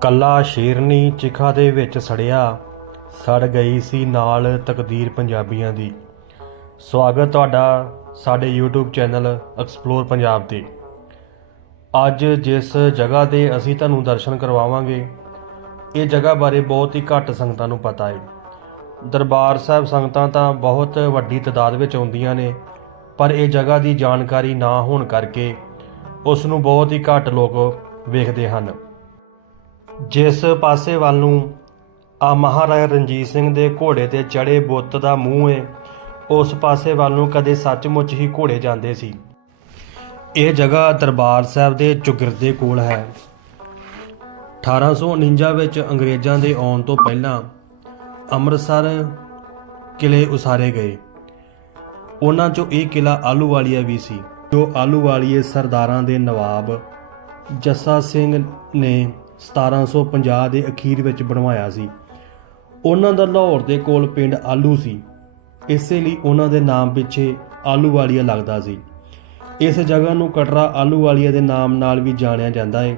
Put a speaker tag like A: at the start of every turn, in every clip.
A: ਕੱਲਾ ਸ਼ੇਰਨੀ ਚਿਖਾ ਦੇ ਵਿੱਚ ਸੜਿਆ। ਸੜ ਗਈ ਸੀ ਨਾਲ ਤਕਦੀਰ ਪੰਜਾਬੀਆਂ ਦੀ। ਸਵਾਗਤ ਤੁਹਾਡਾ ਸਾਡੇ YouTube ਚੈਨਲ ਐਕਸਪਲੋਰ ਪੰਜਾਬ ਤੇ। ਅੱਜ ਜਿਸ ਜਗ੍ਹਾ 'ਤੇ ਅਸੀਂ ਤੁਹਾਨੂੰ ਦਰਸ਼ਨ ਕਰਵਾਵਾਂਗੇ, ਇਹ ਜਗ੍ਹਾ ਬਾਰੇ ਬਹੁਤ ਹੀ ਘੱਟ ਸੰਗਤਾਂ ਨੂੰ ਪਤਾ ਹੈ ਦਰਬਾਰ ਸਾਹਿਬ ਸੰਗਤਾਂ ਤਾਂ ਬਹੁਤ ਵੱਡੀ ਤਦਾਦ ਵਿੱਚ ਆਉਂਦੀਆਂ ਨੇ, ਪਰ ਇਹ ਜਗ੍ਹਾ ਦੀ ਜਾਣਕਾਰੀ ਨਾ ਹੋਣ ਕਰਕੇ ਉਸ ਨੂੰ ਬਹੁਤ ਹੀ ਘੱਟ ਲੋਕ ਵੇਖਦੇ ਹਨ। ਜਿਸ ਪਾਸੇ ਵੱਲ ਨੂੰ ਆ ਮਹਾਰਾਜਾ ਰਣਜੀਤ ਸਿੰਘ ਦੇ ਘੋੜੇ ਤੇ ਚੜੇ ਬੁੱਤ ਦਾ ਮੂੰਹ ਹੈ ਉਸ ਪਾਸੇ ਵੱਲ ਨੂੰ ਕਦੇ ਸੱਚਮੁੱਚ ਹੀ ਘੋੜੇ ਜਾਂਦੇ ਸੀ। ਇਹ ਜਗ੍ਹਾ ਦਰਬਾਰ ਸਾਹਿਬ ਦੇ ਚੁਗਿਰਦੇ ਕੋਲ ਹੈ। 1849 ਵਿੱਚ ਅੰਗਰੇਜ਼ਾਂ ਦੇ ਆਉਣ ਤੋਂ ਪਹਿਲਾਂ ਅੰਮ੍ਰਿਤਸਰ ਕਿਲੇ ਉਸਾਰੇ ਗਏ। ਉਹਨਾਂ ਚੋਂ ਇਹ ਕਿਲਾ ਆਲੂਵਾਲੀਆ ਵੀ ਸੀ, ਜੋ ਆਲੂਵਾਲੀਏ ਸਰਦਾਰਾਂ ਦੇ ਨਵਾਬ ਜੱਸਾ ਸਿੰਘ ਨੇ 1750 ਦੇ ਅਖੀਰ ਵਿੱਚ ਬਣਵਾਇਆ ਸੀ। ਉਹਨਾਂ ਦਾ ਲਾਹੌਰ ਦੇ ਕੋਲ ਪਿੰਡ ਆਲੂ ਸੀ। ਇਸੇ ਲਈ ਉਹਨਾਂ ਦੇ ਨਾਮ ਪਿੱਛੇ ਆਲੂ ਵਾਲੀਆ ਲੱਗਦਾ ਸੀ। ਇਸ ਜਗ੍ਹਾ ਨੂੰ ਕਟਰਾ ਆਲੂ ਵਾਲੀਆ ਦੇ ਨਾਮ ਨਾਲ ਵੀ ਜਾਣਿਆ ਜਾਂਦਾ ਹੈ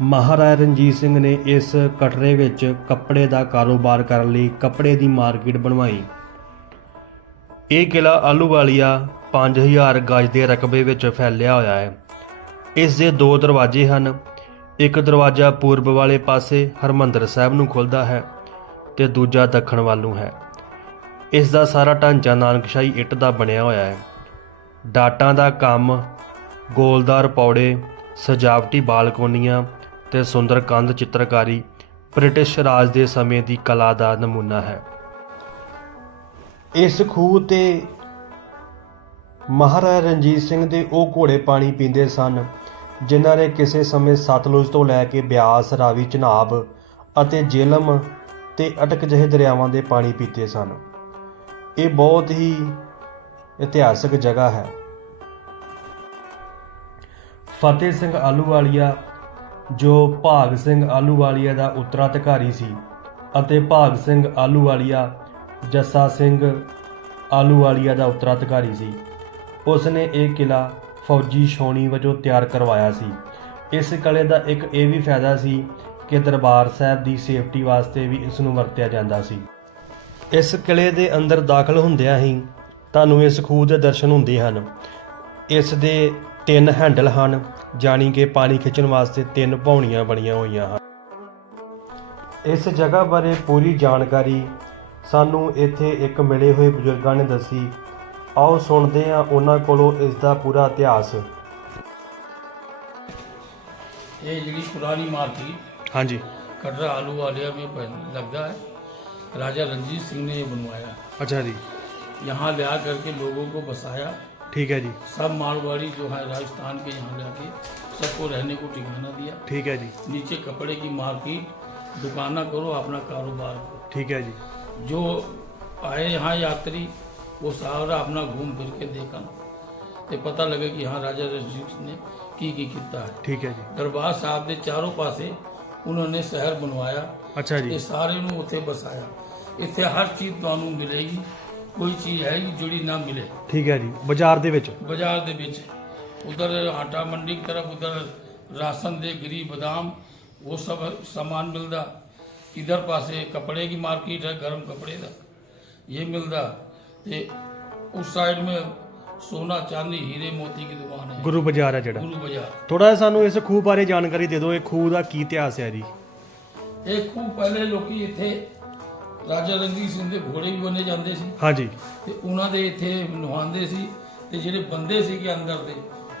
A: ਮਹਾਰਾਜਾ ਰਣਜੀਤ ਸਿੰਘ ਨੇ ਇਸ ਕਟਰੇ ਵਿੱਚ ਕੱਪੜੇ ਦਾ ਕਾਰੋਬਾਰ ਕਰਨ ਲਈ ਕੱਪੜੇ ਦੀ ਮਾਰਕੀਟ ਬਣਵਾਈ। ਇਹ ਕਿਲਾ ਆਲੂਵਾਲੀਆ 5000 ਗਜ ਦੇ ਰਕਬੇ ਵਿੱਚ ਫੈਲਿਆ ਹੋਇਆ ਹੈ। ਇਸ ਦੇ ਦੋ ਦਰਵਾਜ਼ੇ ਹਨ। ਇੱਕ ਦਰਵਾਜ਼ਾ ਪੂਰਬ ਵਾਲੇ ਪਾਸੇ ਹਰਮੰਦਰ ਸਾਹਿਬ ਨੂੰ ਖੁੱਲਦਾ ਹੈ ਤੇ ਦੂਜਾ ਦੱਖਣ ਵੱਲ ਨੂੰ ਹੈ। ਇਸ ਦਾ ਸਾਰਾ ਢਾਂਚਾ ਨਾਨਕਸ਼ਾਹੀ ਇੱਟ ਦਾ ਬਣਿਆ ਹੋਇਆ ਹੈ। ਡਾਟਾਂ ਦਾ ਕੰਮ, ਗੋਲਦਾਰ ਪੌੜੇ, ਸਜਾਵਟੀ ਬਾਲਕੋਨੀਆਂ ਤੇ ਸੁੰਦਰ ਕੰਧ ਚਿੱਤਰਕਾਰੀ ਬ੍ਰਿਟਿਸ਼ ਰਾਜ ਦੇ ਸਮੇਂ ਦੀ ਕਲਾ ਦਾ ਨਮੂਨਾ ਹੈ। ਇਸ ਖੂਹ ਤੇ ਮਹਾਰਾਜਾ ਰਣਜੀਤ ਸਿੰਘ ਦੇ ਉਹ ਘੋੜੇ ਪਾਣੀ ਪੀਂਦੇ ਸਨ ਜਿਨ੍ਹਾਂ ਨੇ ਕਿਸੇ ਸਮੇਂ ਸਤਲੁਜ ਤੋਂ ਲੈ ਕੇ ਬਿਆਸ, ਰਾਵੀ, ਚਨਾਬ ਅਤੇ ਜੇਲਮ ਤੇ ਅਟਕ ਜਿਹੇ ਦਰਿਆਵਾਂ ਦੇ ਪਾਣੀ ਪੀਤੇ ਸਨ। ਇਹ ਬਹੁਤ ਹੀ ਇਤਿਹਾਸਕ ਜਗ੍ਹਾ ਹੈ। ਫਤਿਹ ਸਿੰਘ ਆਲੂਵਾਲੀਆ ਜੋ ਭਾਗ ਸਿੰਘ ਆਲੂਵਾਲੀਆ ਦਾ ਉੱਤਰਾਧਿਕਾਰੀ ਸੀ ਅਤੇ ਭਾਗ ਸਿੰਘ ਆਲੂਵਾਲੀਆ ਜੱਸਾ ਸਿੰਘ ਆਲੂਵਾਲੀਆ ਦਾ ਉੱਤਰਾਧਿਕਾਰੀ ਸੀ ਉਸ ਨੇ ਇਹ ਕਿਲਾ ਫੌਜੀ ਛਾਉਣੀ ਵਜੋਂ ਤਿਆਰ ਕਰਵਾਇਆ ਸੀ। ਇਸ ਕਲੇ ਦਾ ਇੱਕ ਇਹ ਵੀ ਫਾਇਦਾ ਸੀ ਕਿ ਦਰਬਾਰ ਸਾਹਿਬ ਦੀ ਸੇਫਟੀ ਵਾਸਤੇ ਵੀ ਇਸ ਨੂੰ ਵਰਤਿਆ ਜਾਂਦਾ ਸੀ। ਇਸ ਕਿਲੇ ਦੇ ਅੰਦਰ ਦਾਖਲ ਹੁੰਦਿਆਂ ਹੀ ਤੁਹਾਨੂੰ ਇਸ ਖੂਹ ਦੇ ਦਰਸ਼ਨ ਹੁੰਦੇ ਹਨ। ਇਸ ਦੇ ਤਿੰਨ ਹੈਂਡਲ ਹਨ, ਜਾਣੀ ਕਿ ਪਾਣੀ ਖਿੱਚਣ ਵਾਸਤੇ ਤਿੰਨ ਪੌਣੀਆਂ ਬਣੀਆਂ ਹੋਈਆਂ ਹਨ। ਇਸ ਜਗ੍ਹਾ ਬਾਰੇ ਪੂਰੀ ਜਾਣਕਾਰੀ ਸਾਨੂੰ ਇੱਥੇ ਇੱਕ ਮਿਲੇ ਹੋਏ ਬਜ਼ੁਰਗਾਂ ਨੇ ਦੱਸੀ ਆਓ ਸੁਣਦੇ ਹਾਂ ਉਹਨਾਂ ਕੋਲੋਂ ਇਸ ਦਾ ਪੂਰਾ ਇਤਿਹਾਸ
B: ਇਹ ਜਿਹੜੀ ਪੁਰਾਣੀ ਮਾਰਕੀਟ
A: ਹਾਂਜੀ
B: कटरा आलू वालिया में पहले लगता है राजा रंजीत सिंह ने ये बनवाया
A: ਅੱਛਾ ਜੀ
B: यहाँ ले आ करके लोगों को बसाया
A: ਠੀਕ ਹੈ ਜੀ
B: सब मारवाड़ी जो है राजस्थान के यहाँ लाके सबको रहने को ठिकाना दिया
A: ਠੀਕ ਹੈ ਜੀ
B: नीचे कपड़े की मार्केट दुकाना करो अपना कारोबार करो
A: ਠੀਕ ਹੈ ਜੀ
B: जो आए यहाँ यात्री वो सारा अपना घूम फिर के देखा तो पता लगे कि यहाँ राजा रंजीत ने की की किता है
A: ਠੀਕ ਹੈ ਜੀ
B: ਦਰਬਾਰ ਸਾਹਿਬ ਦੇ ਚਾਰੋਂ ਪਾਸੇ ਉਹਨਾਂ ਨੇ ਸ਼ਹਿਰ ਬਣਵਾਇਆ
A: ਅੱਛਾ
B: ਇਹ
A: ਜੀ
B: ਸਾਰੇ ਨੂੰ ਉੱਥੇ ਬਸਾਇਆ ਇੱਥੇ ਹਰ ਚੀਜ਼ ਤੁਹਾਨੂੰ ਮਿਲੇਗੀ ਕੋਈ ਚੀਜ਼ ਹੈ ਹੀ ਜਿਹੜੀ ਨਾ ਮਿਲੇ
A: ਠੀਕ ਹੈ ਜੀ ਬਾਜ਼ਾਰ ਦੇ ਵਿੱਚ
B: ਬਾਜ਼ਾਰ ਦੇ ਵਿੱਚ ਉਧਰ ਆਟਾ ਮੰਡੀ ਦੀ ਤਰਫ ਉਧਰ ਰਾਸ਼ਨ ਦੇ ਗਰੀ ਬਦਾਮ ਉਹ ਸਭ सामान ਮਿਲਦਾ ਇਧਰ ਪਾਸੇ ਕੱਪੜੇ ਦੀ ਮਾਰਕੀਟ ਹੈ ਗਰਮ ਕੱਪੜੇ ਦਾ ਇਹ ਮਿਲਦਾ ਤੇ ਉਸ ਸਾਈਡ में सोना चांदी हीरे मोती की दुकान है
A: ਗੁਰੂ ਬਾਜ਼ਾਰ ਹੈ ਜਿਹੜਾ
B: गुरु बाजार
A: ਥੋੜਾ ਜਿਹਾ ਸਾਨੂੰ ਇਸ ਖੂਹ ਬਾਰੇ ਜਾਣਕਾਰੀ ਦੇ ਦਿਓ ਇਹ ਖੂਹ ਦਾ ਕੀ ਇਤਿਹਾਸ ਹੈ ਜੀ
B: ਇਹ ਖੂਹ ਪਹਿਲੇ ਲੋਕੀ ਇੱਥੇ ਰਾਜਾ ਰਣਜੀਤ ਸਿੰਘ ਦੇ ਘੋੜੇ ਵੀ ਬਣੇ ਜਾਂਦੇ ਸੀ
A: ਹਾਂਜੀ
B: ਤੇ ਉਹਨਾਂ ਦੇ ਇੱਥੇ ਨਹਾਉਂਦੇ ਸੀ ਤੇ ਜਿਹੜੇ ਬੰਦੇ ਸੀਗੇ ਅੰਦਰ ਦੇ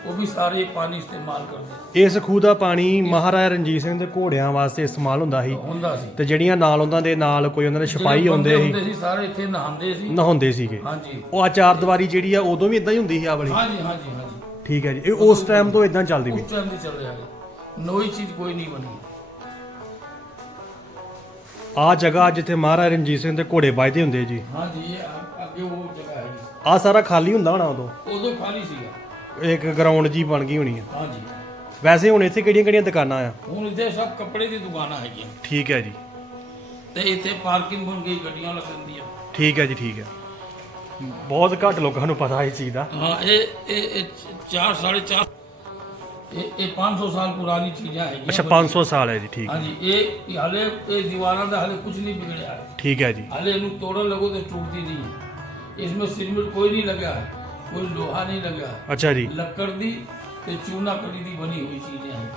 B: ਉਹ ਵੀ ਸਾਰੇ ਪਾਣੀ ਇਸਤੇਮਾਲ ਕਰਦੇ
A: ਇਸ ਖੂਹ ਦਾ ਪਾਣੀ ਮਹਾਰਾਜਾ ਰਣਜੀਤ ਸਿੰਘ ਦੇ ਘੋੜਿਆਂ ਵਾਸਤੇ ਇਸਤੇਮਾਲ ਹੁੰਦਾ ਸੀ।
B: ਹੁੰਦਾ ਸੀ।
A: ਤੇ ਜਿਹੜੀਆਂ ਨਾਲ ਉਹਨਾਂ ਦੇ ਨਾਲ ਕੋਈ ਉਹਨਾਂ ਦੇ ਸਿਪਾਹੀ
B: ਜਿਹੜੇ
A: ਆਉਂਦੇ
B: ਬੰਦੇ
A: ਸੀ
B: ਸੀ ਸਾਰੇ ਇੱਥੇ ਨਹਾਉਂਦੇ ਸੀ।
A: ਨਹਾਉਂਦੇ ਸੀਗੇ।
B: ਹਾਂਜੀ।
A: ਉਹ ਆ ਚਾਰ ਦੀਵਾਰੀ ਜਿਹੜੀ ਆ ਉਦੋਂ ਵੀ ਇਦਾਂ ਹੀ ਹੁੰਦੀ ਸੀ ਆ ਵਾਲੀ?
B: ਹਾਂਜੀ ਹਾਂਜੀ ਹਾਂਜੀ।
A: ਠੀਕ ਹੈ ਜੀ। ਇਹ ਉਸ ਟਾਈਮ ਤੋਂ ਇਦਾਂ ਚੱਲਦੀ ਵੀ
B: ਉਸ ਟਾਈਮ ਦੀ ਚੱਲ ਰਿਹਾ ਹੈ। ਨਵੀਂ ਚੀਜ਼ ਕੋਈ ਨਹੀਂ ਬਣੀ।
A: ਆ ਜਗ੍ਹਾ ਜਿੱਥੇ ਮਹਾਰਾਜਾ ਰਣਜੀਤ ਸਿੰਘ ਦੇ ਘੋੜੇ ਵੱਜਦੇ ਹੁੰਦੇ ਜੀ।
B: ਹਾਂਜੀ ਇਹ ਅ- ਅੱਗੇ ਉਹ ਜਗ੍ਹਾ ਹੈ ਜੀ
A: ਆ ਸਾਰਾ ਖਾਲੀ ਹੁੰਦਾ ਹੋਣਾ ਉਦੋਂ?
B: ਉਦੋਂ ਖਾਲੀ ਸੀਗਾ।
A: ਇੱਕ ਗਰਾਊਂਡ ਜੀ ਬਣ ਗਈ ਹੋਣੀ ਆ
B: ਹਾਂਜੀ
A: ਵੈਸੇ ਹੁਣ ਇੱਥੇ ਕਿਹੜੀਆਂ ਕਿਹੜੀਆਂ ਦੁਕਾਨਾਂ ਆ
B: ਹੁਣ ਇੱਥੇ ਸਭ ਕੱਪੜੇ ਦੀ ਦੁਕਾਨਾਂ ਹੈਗੀਆਂ
A: ਠੀਕ ਹੈ ਜੀ
B: ਤੇ ਇੱਥੇ ਪਾਰਕਿੰਗ ਬਣ ਗਈ ਗੱਡੀਆਂ ਲੱਗਦੀਆਂ
A: ਠੀਕ ਹੈ ਜੀ ਠੀਕ ਹੈ ਬਹੁਤ ਘੱਟ ਲੋਕਾਂ ਨੂੰ ਪਤਾ ਇਸ ਚੀਜ਼ ਦਾ
B: ਹਾਂ ਇਹ ਇਹ ਇਹ ਚਾਰ ਸਾਢੇ ਚਾਰ ਇਹ ਇਹ 500 ਸਾਲ ਪੁਰਾਣੀ ਚੀਜ਼ਾਂ ਹੈਗੀਆਂ
A: ਅੱਛਾ 500 ਸਾਲ ਹੈ ਜੀ ਠੀਕ ਹੈ
B: ਹਾਂਜੀ ਇਹ ਇਹ ਹਾਲੇ ਇਹ ਦੀਵਾਰਾਂ ਦਾ ਹਾਲੇ ਕੁਝ ਨਹੀਂ ਵਿਗੜਿਆ ਹੈ
A: ਠੀਕ ਹੈ ਜੀ
B: ਹਾਲੇ ਇਹਨੂੰ ਤੋੜਨ लगो तो टूटती नहीं है इसमें सीमेंट कोई नहीं लगा है ਕੋਈ ਲੋਹਾ ਨਹੀਂ ਲੱਗਾ
A: ਅੱਛਾ ਜੀ।
B: ਲੱਕੜ ਦੀ ਤੇ ਚੂਨਾ ਕੜੀ ਦੀ ਬਣੀ ਹੋਈ ਚੀਜ਼ਾਂ ਹਨ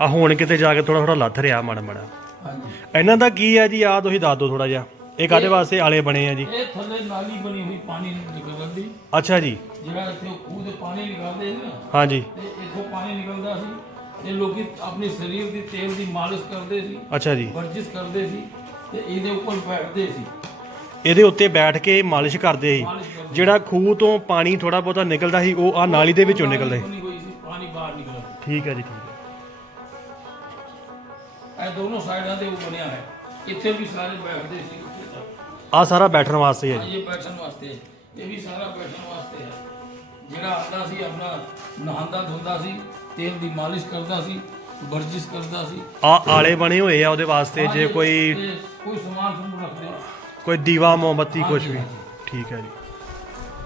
A: ਆ ਹੁਣ ਕਿਤੇ ਜਾ ਕੇ ਥੋੜਾ ਥੋੜਾ ਲੱਥ ਰਿਹਾ ਮਾੜਾ ਮਾੜਾ।
B: ਹਾਂਜੀ।
A: ਇਹਨਾਂ ਦਾ ਕੀ ਹੈ ਜੀ? ਆ ਤੁਸੀਂ ਦੱਸ ਦਿਓ ਥੋੜਾ ਜਿਹਾ। ਇਹ ਕਾਦੇ ਵਾਸਤੇ ਆਲੇ ਬਣੇ ਆ ਜੀ?
B: ਇਹ ਥੱਲੇ ਨਾਲੀ ਬਣੀ ਹੋਈ ਪਾਣੀ ਨਿਕਲਣ ਦੀ।
A: ਅੱਛਾ ਜੀ।
B: ਜਿਹੜਾ ਇੱਥੇ ਖੂਹ ਦੇ ਪਾਣੀ ਨਿਕਲਦੇ ਸੀ ਨਾ।
A: ਹਾਂਜੀ।
B: ਤੇ ਇੱਥੋਂ ਪਾਣੀ ਨਿਕਲਦਾ ਸੀ। ਇਹ ਲੋਕੀ ਆਪਣੇ ਸਰੀਰ ਦੀ ਤੇਲ ਦੀ ਮਾਲਿਸ਼ ਕਰਦੇ ਸੀ।
A: ਅੱਛਾ ਜੀ।
B: ਵਰਜਿਸ਼ ਕਰਦੇ ਸੀ। ਤੇ ਇਹਦੇ ਉੱਪਰ ਬੈਠਦੇ ਸੀ।
A: ਇਹਦੇ ਉੱਤੇ ਬੈਠ ਕੇ ਮਾਲਿਸ਼ ਕਰਦੇ ਸੀ।
B: ਮਾਲਿਸ਼ ਕਰਦੇ
A: ਜਿਹੜਾ ਖੂਹ ਤੋਂ ਪਾਣੀ ਥੋੜਾ ਬਹੁਤਾ ਨਿਕਲਦਾ ਸੀ ਉਹ ਆ ਨਾਲੀ ਦੇ ਵਿੱਚੋਂ ਨਿਕਲਦਾ ਸੀ।
B: ਬਣੀ ਹੋਈ ਸੀ ਪਾਣੀ ਬਾਹਰ ਨਿਕਲਦਾ
A: ਠੀਕ ਹੈ ਜੀ ਠੀਕ ਹੈ।
B: ਇਹ ਦੋਨੋਂ ਸਾਈਡਾਂ ਤੇ ਉਹ ਬਣਿਆ ਹੈ। ਇੱਥੇ ਵੀ ਸਾਰੇ ਬੈਠਦੇ ਸੀ।
A: ਆ ਸਾਰਾ ਬੈਠਣ ਵਾਸਤੇ ਹੈ
B: ਹਾਂ
A: ਜੀ
B: ਇਹ ਬੈਠਣ ਵਾਸਤੇ ਹੈ। ਇਹ ਵੀ ਸਾਰਾ ਬੈਠਣ ਵਾਸਤੇ ਹੈ। ਜਿਹੜਾ ਆਉਂਦਾ ਸੀ ਆਪਣਾ ਨਹਾਉਂਦਾ ਧੋਂਦਾ ਸੀ ਤੇਲ ਦੀ ਮਾਲਿਸ਼ ਕਰਦਾ ਸੀ। ਵਰਜਿਸ਼ ਕਰਦਾ ਸੀ।
A: ਆ ਆਲੇ ਬਣੇ ਹੋਏ ਆ ਉਹਦੇ ਵਾਸਤੇ
B: ਹਾਂ
A: ਜੇ ਕੋਈ
B: ਕੋਈ ਸਮਾਨ ਸਮੂਨ ਰੱਖਦੇ।
A: ਕੋਈ ਦੀਵਾ ਮੋਮਬੱਤੀ ਕੁਝ ਵੀ। ਠੀਕ ਹੈ ਜੀ।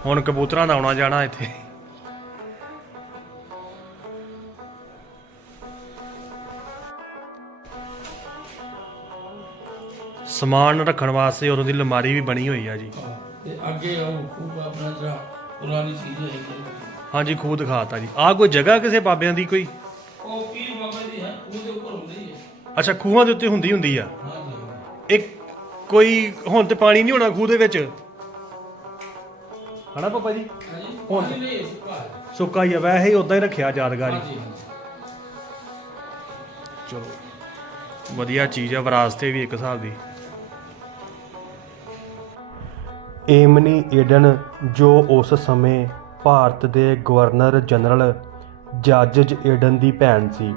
A: ਹੁਣ ਕਬੂਤਰਾਂ ਦਾ ਆਉਣਾ ਜਾਣਾ ਇੱਥੇ। ਸਮਾਨ ਰੱਖਣ ਵਾਸਤੇ ਉਦੋਂ ਦੀ ਲਮਾਰੀ ਵੀ ਬਣੀ ਹੋਈ ਆ ਜੀ।
B: ਹਾਂ, ਤੇ ਅੱਗੇ ਉਹ ਖੂਬ ਆਪਣਾ ਜਿਹੜਾ ਪੁਰਾਣੀ ਚੀਜ਼ਾਂ ਹੈਗੀਆਂ
A: ਹਾਂਜੀ ਖੂਹ ਦਿਖਾਤਾ ਜੀ। ਆ ਕੋਈ ਜਗ੍ਹਾ ਕਿਸੇ ਬਾਬਿਆਂ ਦੀ ਕੋਈ?
B: ਉਹ ਪੀਰ
A: ਅੱਛਾ ਖੂਹਾਂ ਦੇ ਉੱਤੇ ਹੁੰਦੀ ਹੁੰਦੀ ਆ। ਇੱਕ ਕੋਈ ਹੁਣ ਤੇ ਪਾਣੀ ਨਹੀਂ ਹੋਣਾ ਖੂਹ ਦੇ ਵਿੱਚ। ਹਨਾ ਪਾਪਾ ਜੀ? ਹੁਣ-
B: ਸੁੱਕਾ ਹੈ
A: ਆ ਵੈਸੇ ਹੀ ਉਦਾਂ ਹੀ ਰੱਖਿਆ ਯਾਦਗਾਰੀ। ਚਲੋ ਵਧੀਆ ਚੀਜ਼ ਆ ਵਿਰਾਸਤੇ ਵੀ ਇੱਕ ਹਿਸਾਬ ਦੀ। ਏਮਨੀ ਏਡਨ ਜੋ ਉਸ ਸਮੇਂ ਭਾਰਤ ਦੇ ਗਵਰਨਰ ਜਨਰਲ ਜੱਜ ਏਡਨ ਦੀ ਭੈਣ ਸੀ।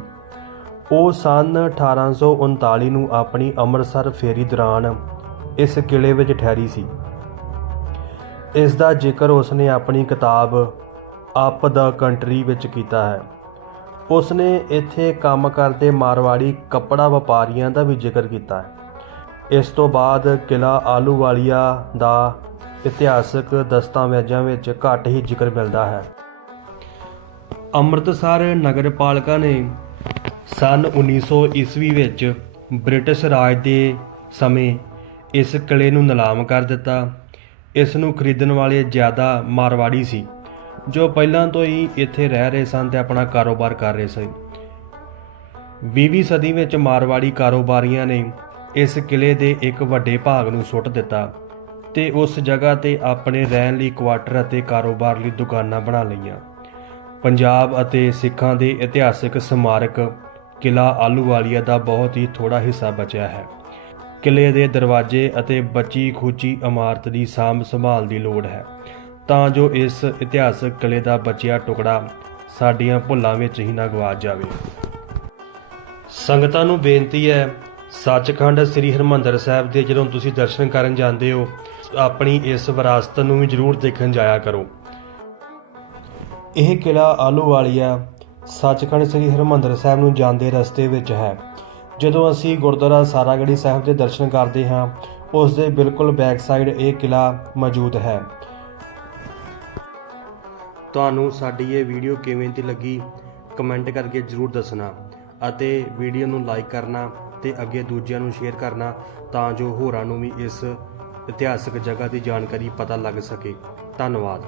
A: ਉਹ ਸਨ 1839 ਨੂੰ ਆਪਣੀ ਅੰਮ੍ਰਿਤਸਰ ਫੇਰੀ ਦੌਰਾਨ ਇਸ ਕਿਲੇ ਵਿੱਚ ਠਹਿਰੀ ਸੀ। ਇਸ ਦਾ ਜ਼ਿਕਰ ਉਸਨੇ ਆਪਣੀ ਕਿਤਾਬ ਅਪ ਦਾ ਕੰਟਰੀ ਵਿੱਚ ਕੀਤਾ ਹੈ। ਉਸਨੇ ਇੱਥੇ ਕੰਮ ਕਰਦੇ ਮਾਰਵਾੜੀ ਕੱਪੜਾ ਵਪਾਰੀਆਂ ਦਾ ਵੀ ਜ਼ਿਕਰ ਕੀਤਾ ਹੈ। ਇਸ ਤੋਂ ਬਾਅਦ ਕਿਲਾ ਆਲੂਵਾਲੀਆ ਦਾ ਇਤਿਹਾਸਕ ਦਸਤਾਵੇਜ਼ਾਂ ਵਿੱਚ ਘੱਟ ਹੀ ਜ਼ਿਕਰ ਮਿਲਦਾ ਹੈ। ਅੰਮ੍ਰਿਤਸਰ ਨਗਰਪਾਲਿਕਾ ਨੇ ਸਨ 1900 ਈਸਵੀ ਵਿੱਚ ਬ੍ਰਿਟਿਸ਼ ਰਾਜ ਦੇ ਸਮੇਂ ਇਸ ਕਿਲੇ ਨੂੰ ਨਿਲਾਮ ਕਰ ਦਿੱਤਾ। ਇਸ ਨੂੰ ਖਰੀਦਣ ਵਾਲੇ ਜ਼ਿਆਦਾ ਮਾਰਵਾੜੀ ਸੀ, ਜੋ ਪਹਿਲਾਂ ਤੋਂ ਹੀ ਇੱਥੇ ਰਹਿ ਰਹੇ ਸਨ ਤੇ ਆਪਣਾ ਕਾਰੋਬਾਰ ਕਰ ਰਹੇ ਸਨ। 20ਵੀਂ ਸਦੀ ਵਿੱਚ ਮਾਰਵਾੜੀ ਕਾਰੋਬਾਰੀਆਂ ਨੇ ਇਸ ਕਿਲੇ ਦੇ ਇੱਕ ਵੱਡੇ ਭਾਗ ਨੂੰ ਸੁੱਟ ਦਿੱਤਾ ਤੇ ਉਸ ਜਗ੍ਹਾ ਤੇ ਆਪਣੇ ਰਹਿਣ ਲਈ ਕੁਆਟਰ ਅਤੇ ਕਾਰੋਬਾਰ ਲਈ ਦੁਕਾਨਾਂ ਬਣਾ ਲਈਆਂ। ਪੰਜਾਬ ਅਤੇ ਸਿੱਖਾਂ ਦੇ ਇਤਿਹਾਸਕ ਸਮਾਰਕ ਕਿਲਾ ਆਲੂਵਾਲੀਆ ਦਾ ਬਹੁਤ ਹੀ ਥੋੜਾ ਹਿੱਸਾ ਬਚਿਆ ਹੈ। ਕਿਲੇ ਦੇ ਦਰਵਾਜ਼ੇ ਅਤੇ ਬਚੀ ਖੂਚੀ ਇਮਾਰਤ ਦੀ ਸਾਂਭ ਸੰਭਾਲ ਦੀ ਲੋੜ ਹੈ। ਤਾਂ ਜੋ ਇਸ ਇਤਿਹਾਸਕ ਕਿਲੇ ਦਾ ਬਚਿਆ ਟੁਕੜਾ ਸਾਡੀਆਂ ਭੁੱਲਾਂ ਵਿੱਚ ਹੀ ਨਾ ਗਵਾਚ ਜਾਵੇ। ਸੰਗਤਾਂ ਨੂੰ ਬੇਨਤੀ ਹੈ, ਸੱਚਖੰਡ ਸ੍ਰੀ ਹਰਮੰਦਰ ਸਾਹਿਬ ਦੇ ਜਦੋਂ ਤੁਸੀਂ ਦਰਸ਼ਨ ਕਰਨ ਜਾਂਦੇ ਹੋ, ਆਪਣੀ ਇਸ ਵਿਰਾਸਤ ਨੂੰ ਵੀ ਜ਼ਰੂਰ ਦੇਖਣ ਜਾਇਆ ਕਰੋ। ਇਹ ਕਿਲਾ ਆਲੂਵਾਲੀਆ ਸੱਚਖੰਡ ਸ੍ਰੀ ਹਰਮੰਦਰ ਸਾਹਿਬ ਨੂੰ ਜਾਂਦੇ ਰਸਤੇ ਵਿੱਚ ਹੈ। ਜਦੋਂ ਅਸੀਂ ਗੁਰਦੁਆਰਾ ਸਾਰਾਗੜੀ ਸਾਹਿਬ ਦੇ ਦਰਸ਼ਨ ਕਰਦੇ ਹਾਂ, ਉਸ ਦੇ ਬਿਲਕੁਲ ਬੈਕ ਸਾਈਡ ਇਹ ਕਿਲਾ ਮੌਜੂਦ ਹੈ। ਤੁਹਾਨੂੰ ਸਾਡੀ ਇਹ ਵੀਡੀਓ ਕਿਵੇਂ ਦੀ ਲੱਗੀ, ਕਮੈਂਟ ਕਰਕੇ ਜਰੂਰ ਦੱਸਣਾ ਅਤੇ ਵੀਡੀਓ ਨੂੰ ਲਾਈਕ ਕਰਨਾ ਤੇ ਅੱਗੇ ਦੂਜਿਆਂ ਨੂੰ ਸ਼ੇਅਰ ਕਰਨਾ ਤਾਂ ਜੋ ਹੋਰਾਂ ਨੂੰ ਵੀ ਇਸ ਇਤਿਹਾਸਕ ਜਗ੍ਹਾ ਦੀ ਜਾਣਕਾਰੀ ਪਤਾ ਲੱਗ ਸਕੇ। ਧੰਨਵਾਦ।